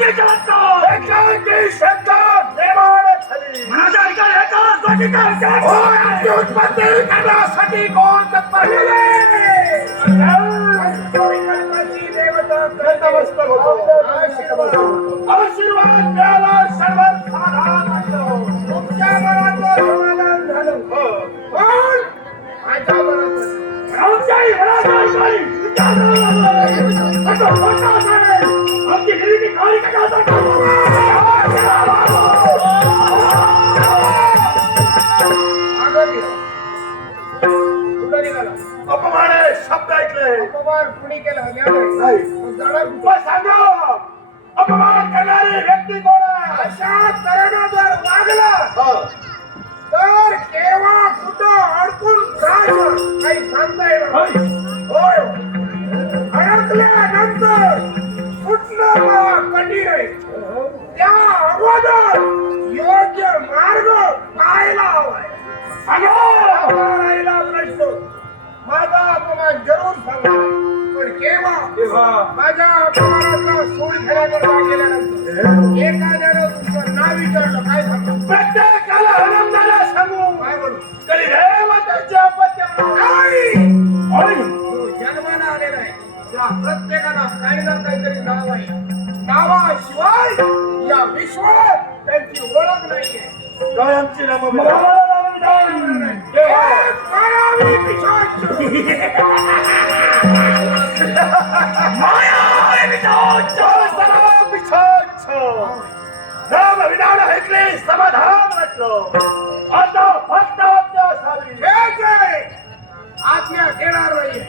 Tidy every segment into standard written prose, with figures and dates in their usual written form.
एकाकी चमत्कार एकाकी शब्दात निर्माण झाली. माझ्या ऐकायला एका गोष्टीचा विचार कोणाची उत्पत्ती करण्यासाठी कोण तत्पर झाले? देवता नतमस्तक होतो. आशीर्वाद द्यायला सर्वात समाधान वाटलं. तुमच्या मनाचं समाधान झालं. पण माझ्या मनाचं रामचाई रामचाई आमची निर्मिती काळी अपमान शब्द ऐकले. अपमान कुणी केला सांगा अपमान करणारी व्यक्ती कोण आहे? अशा तऱ्हेनं जर वागला तर केव्हा कुठं अडकून राहायचं काही सांगता येणार नाही. होय अडकल्यानंतर सुटणं मला कठीण आहे. त्या अगोदर योग्य मार्ग पाहायला हवाय. राहिला प्रश्न माझा अपमान जरूर सांगा पण केव्हा माझ्या अपमानाचा सूड खेळायला गेल्यानंतर एखाद्यानं तुमचं नाव विचारलं काय सांगू? प्रत्येकाला आनंदाला सांगू. काय बोलू? कधी देवताचे अपत्य जन्माला आलेला आहे त्या प्रत्येकाला काही ना काहीतरी नाव आहे. नावाशिवाय या विश्वात त्यांची ओळख नाहीये. काय आमची नाम मायावी पिशाच. नाम विधान ऐकले समाधान वाटलं. आता फक्त आज्ञा असावी. आज्ञा देणार नाहीये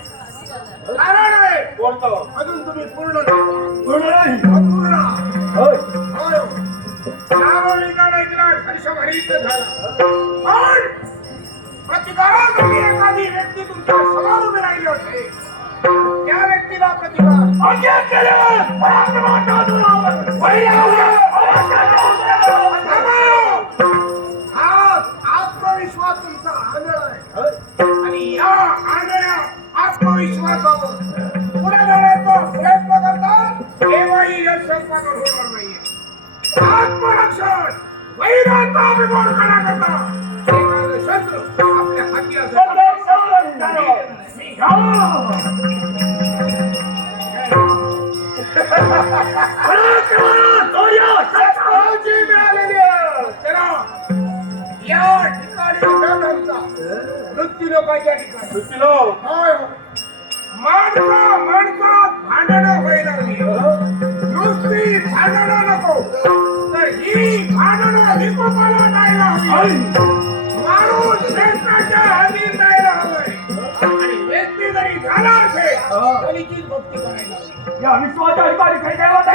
कारण आहे बोलतो अजून तुम्ही पूर्ण नाही. नाही अपूर्ण. होय. होय. नामविधान ऐकलं हर्षभरीत झाला पण प्रतिकारासाठी एखादी व्यक्ती तुमच्या समोर उभी राहिली होते त्या व्यक्तीला प्रतिकार आज्ञा केलं. आत्मविश्वास तुमचा आंधळ आहे आणि या आंधळ्या आत्मविश्वासावर पुढे जाण्याचा प्रयत्न करतात केव्हाही यश संपादन होणार नाहीये. आत्मरक्षण वैराचा अभिमान करण्याकरता एखादं शस्त्र आपल्या हाती असेल या ठिकाणी न थांबता मृत्यू लोकांच्या ठिकाणी होय माणसात भांडणं व्हायला लागली. नुसती भांडणं नको तर ही भांडणं विकोपाला जायला हवी. माणूस श्रेष्ठाच्या अधीन जायला हवंय आणि व्यक्ती जरी झाला असेल तरीचीच भक्ती करायला हवी. या विश्वाच्या अधिकारी काही देवता